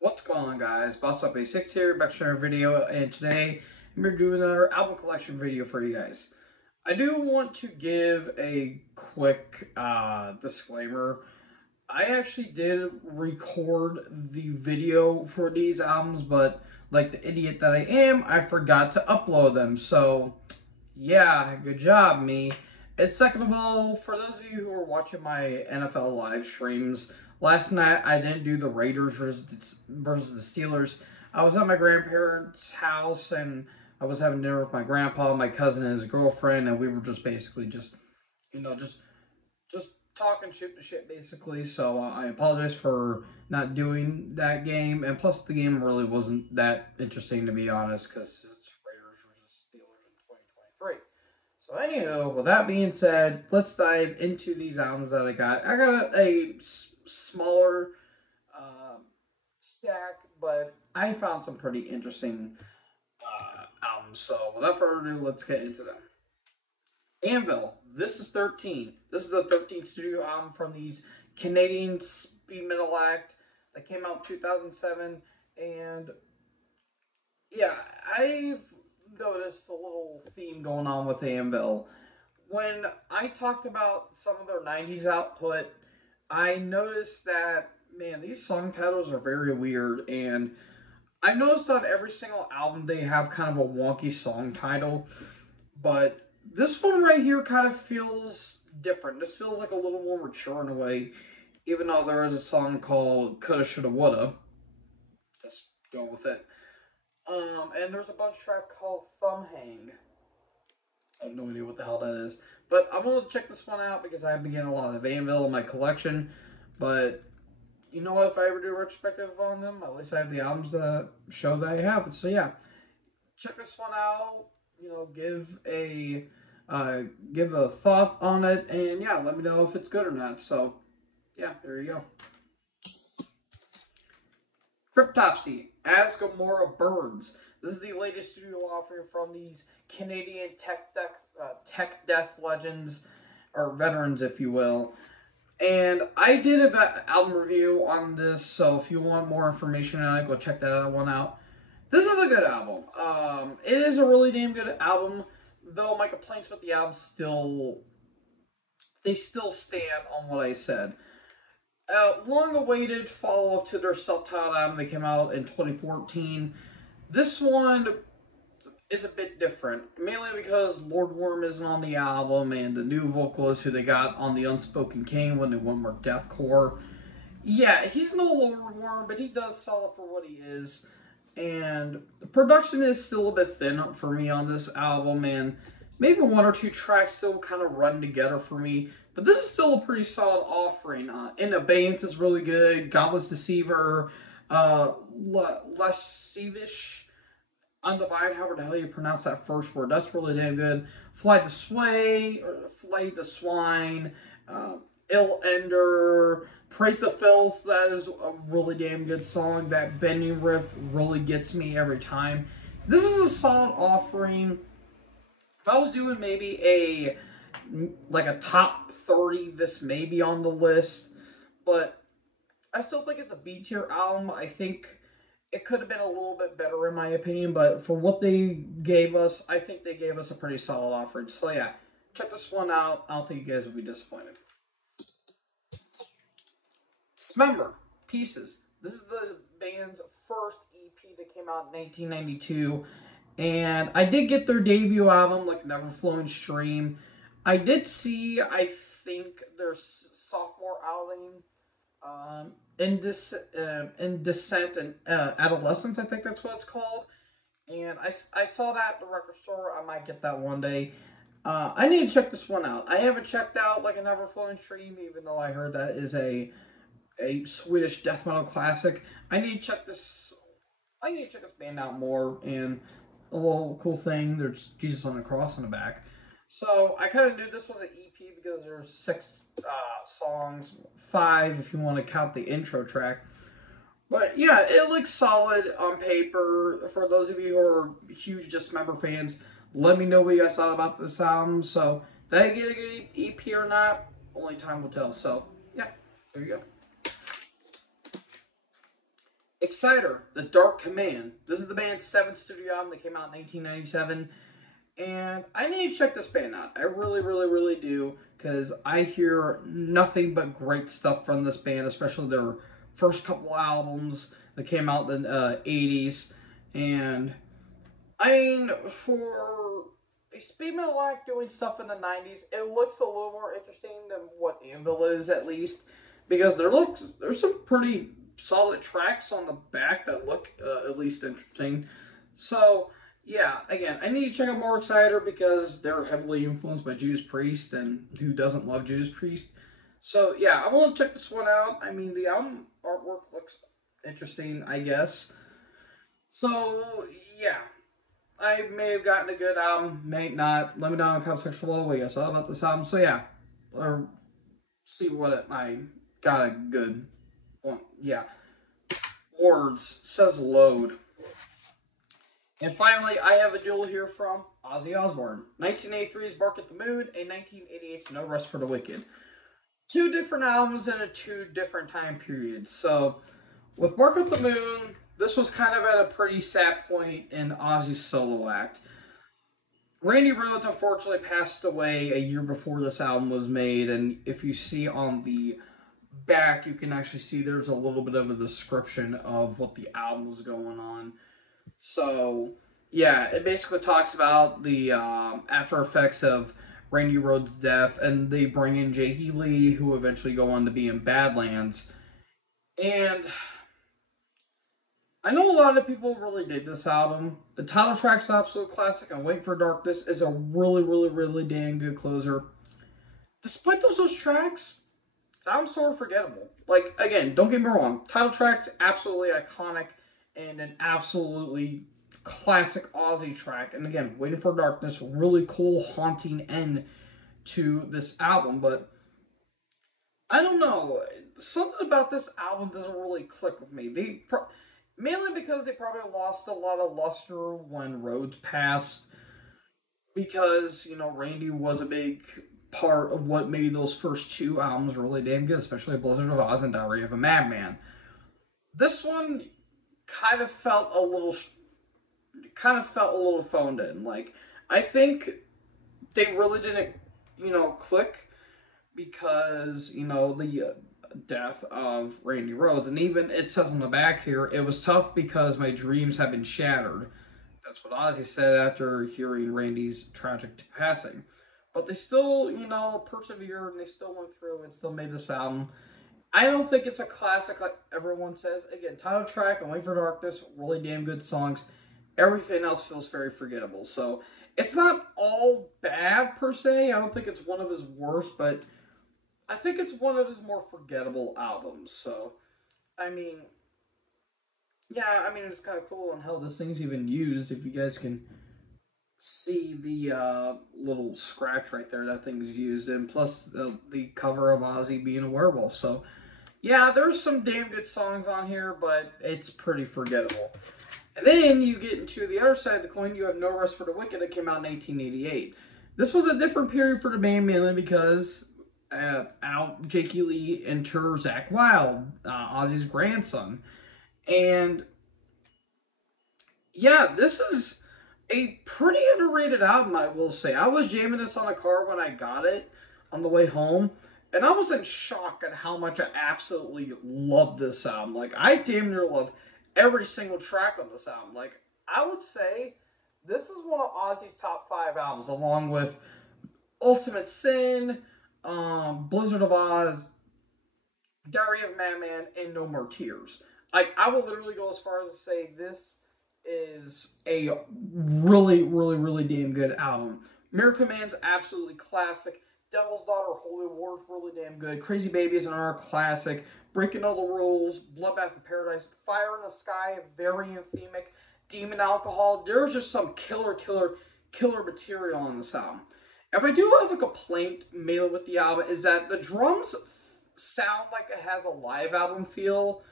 What's going on, guys? Boss Up A6 here, back to another video, and today I'm going to do another album collection video for you guys. I do want to give a quick disclaimer. I actually did record the video for these albums, but like the idiot that I am, I forgot to upload them. So, yeah, good job, me. And second of all, for those of you who are watching my NFL live streams, last night I didn't do the Raiders versus the Steelers. I was at my grandparents' house and I was having dinner with my grandpa, my cousin, and his girlfriend, and we were just basically just talking shit to shit basically. So I apologize for not doing that game, and plus the game really wasn't that interesting to be honest, because it's Raiders versus Steelers in 2023. So anywho, with that being said, let's dive into these albums that I got. I got a smaller stack, but I found some pretty interesting albums. So without further ado, let's get into them. Anvil, This Is 13. This is the 13th studio album from these Canadian speed metal act that came out in 2007. And yeah, I've noticed a little theme going on with Anvil. When I talked about some of their 90s output, I noticed that, man, these song titles are very weird. And I've noticed on every single album they have kind of a wonky song title. But this one right here kind of feels different. This feels like a little more mature in a way, even though there is a song called Coulda, Shoulda, Woulda. Just go with it. And there's a bonus track called Thumb Hang. I have no idea what the hell that is. But I'm going to check this one out because I've been getting a lot of Anvil in my collection. But you know what? If I ever do a retrospective on them, at least I have the albums that show that I have it. So yeah, check this one out. You know, give a thought on it, and yeah, let me know if it's good or not. So yeah, there you go. Cryptopsy, As Gomorrah Burns. This is the latest studio offering from these Canadian tech death legends, or veterans, if you will. And I did an album review on this, so if you want more information on it, go check that one out. This is a good album. It is a really damn good album, though my complaints with the album still stand on what I said. Long-awaited follow-up to their self-titled album that came out in 2014. This one is a bit different, mainly because Lord Worm isn't on the album, and the new vocalist who they got on the Unspoken King when they went more deathcore. Yeah, he's no Lord Worm, but he does sell it for what he is. And the production is still a bit thin for me on this album, and maybe one or two tracks still kind of run together for me. But this is still a pretty solid offering. In Abeyance is really good. Godless Deceiver, Lascivious, Undivided, however the hell you pronounce that first word, that's really damn good. Fly the Sway, or Flay the Swine, Ill Ender, Praise the Filth, that is a really damn good song. That bending riff really gets me every time. This is a solid offering. If I was doing maybe a top 30, this may be on the list. But I still think it's a B tier album. I think it could have been a little bit better in my opinion, but for what they gave us, I think they gave us a pretty solid offering. So yeah, check this one out. I don't think you guys will be disappointed. Dismember, Pieces. This is the band's first EP that came out in 1992. And I did get their debut album, like Never Flowing Stream. I did see, I think, their sophomore outing, in Descent and Adolescence, I think that's what it's called. And I saw that at the record store. I might get that one day. I need to check this one out. I haven't checked out like a Never Flowing Stream, even though I heard that is a Swedish death metal classic. I need to check this. I need to check this band out more. And a little cool thing, there's Jesus on the cross in the back. So I kind of knew this was an EP because there's 6 songs, 5 if you want to count the intro track. But yeah, it looks solid on paper. For those of you who are huge Dismember fans, let me know what you guys thought about this album. So, did I get a good EP or not? Only time will tell. So, yeah, there you go. Exciter, The Dark Command. This is the band's seventh studio album that came out in 1997. And I need to check this band out. I really, really, really do. Because I hear nothing but great stuff from this band, especially their first couple albums that came out in the 80s. And, I mean, for a speed metal act doing stuff in the 90s, it looks a little more interesting than what Anvil is, at least. Because there's some pretty solid tracks on the back that look at least interesting. So, yeah, again, I need to check out more Exciter because they're heavily influenced by Judas Priest, and who doesn't love Judas Priest? So, yeah, I want to check this one out. I mean, the album artwork looks interesting, I guess. So, yeah, I may have gotten a good album, may not. Let me know in the comment section below what you thought about this album. So, yeah, or see what I got a good one. Yeah. Words says load. And finally, I have a duel here from Ozzy Osbourne. 1983's Bark at the Moon and 1988's No Rest for the Wicked. Two different albums in a two different time periods. So, with Bark at the Moon, this was kind of at a pretty sad point in Ozzy's solo act. Randy Rhoads unfortunately passed away a year before this album was made, and if you see on the back, you can actually see there's a little bit of a description of what the album was going on. So, yeah, it basically talks about the after effects of Randy Rhoads' death, and they bring in Jakey Lee, who eventually go on to be in Badlands. And I know a lot of people really dig this album. The title track's an absolute classic, and Wait for Darkness is a really, really, really damn good closer. Despite those tracks, sounds sort of forgettable. Like, again, don't get me wrong, title track's absolutely iconic and an absolutely classic Ozzy track. And again, Waiting for Darkness, really cool, haunting end to this album. But I don't know, something about this album doesn't really click with me. Mainly because they probably lost a lot of luster when Rhoads passed. Because, you know, Randy was a big part of what made those first two albums really damn good, especially Blizzard of Oz and Diary of a Madman. This one kind of felt a little phoned in. Like, I think they really didn't, click because, the death of Randy Rhoads. And even it says on the back here, it was tough because my dreams have been shattered. That's what Ozzy said after hearing Randy's tragic passing. But they still, persevered and they still went through and still made this album. I don't think it's a classic like everyone says. Again, title track and Wait for Darkness, really damn good songs. Everything else feels very forgettable. So it's not all bad per se. I don't think it's one of his worst, but I think it's one of his more forgettable albums. So, I mean, yeah, it's kind of cool on how this thing's even used. If you guys can see the little scratch right there that thing's used, and plus the cover of Ozzy being a werewolf. So, yeah, there's some damn good songs on here, but it's pretty forgettable. And then you get into the other side of the coin, you have No Rest for the Wicked that came out in 1988. This was a different period for the band, mainly because out Jakey Lee enters Zakk Wylde, Ozzy's grandson. And yeah, this is a pretty underrated album, I will say. I was jamming this on the car when I got it on the way home, and I was in shock at how much I absolutely loved this album. Like, I damn near love every single track on this album. Like, I would say this is one of Ozzy's top 5 albums, along with Ultimate Sin, Blizzard of Oz, Diary of a Madman, and No More Tears. Like, I would literally go as far as to say this is a really, really, really damn good album. Miracle Man's absolutely classic. Devil's Daughter, Holy War's really damn good. Crazy Baby is another classic. Breaking All the Rules, Bloodbath in Paradise, Fire in the Sky, very anthemic. Demon Alcohol. There's just some killer material on this album. If I do have a complaint mainly with the album, is that the drums sound like it has a live album feel.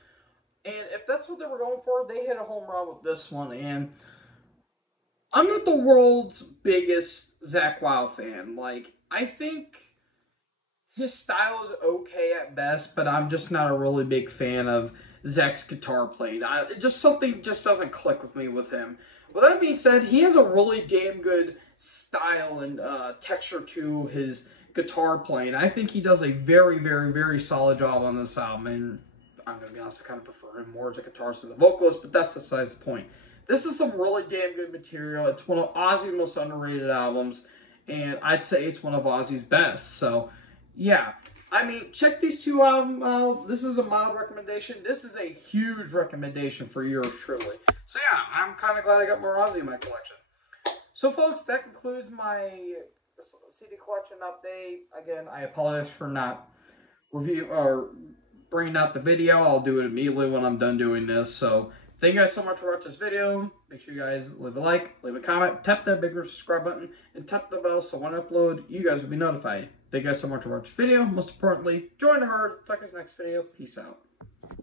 And if that's what they were going for, they hit a home run with this one. And I'm not the world's biggest Zakk Wylde fan. Like, I think his style is okay at best, but I'm just not a really big fan of Zach's guitar playing. Just something just doesn't click with me with him. With that being said, he has a really damn good style and texture to his guitar playing. I think he does a very, very, very solid job on this album. And I'm going to be honest, I kind of prefer him more as a guitarist than the vocalist, but that's besides the point. This is some really damn good material. It's one of Ozzy's most underrated albums, and I'd say it's one of Ozzy's best. So, yeah. I mean, check these two albums out. This is a mild recommendation. This is a huge recommendation for yours truly. So, yeah, I'm kind of glad I got more Ozzy in my collection. So, folks, that concludes my CD collection update. Again, I apologize for not review or bringing out the video. I'll do it immediately when I'm done doing this. So, thank you guys so much for watching this video. Make sure you guys leave a like, leave a comment, tap that bigger subscribe button, and tap the bell so when I upload, you guys will be notified. Thank you guys so much for watching this video. Most importantly, join the herd. Talk to you next video. Peace out.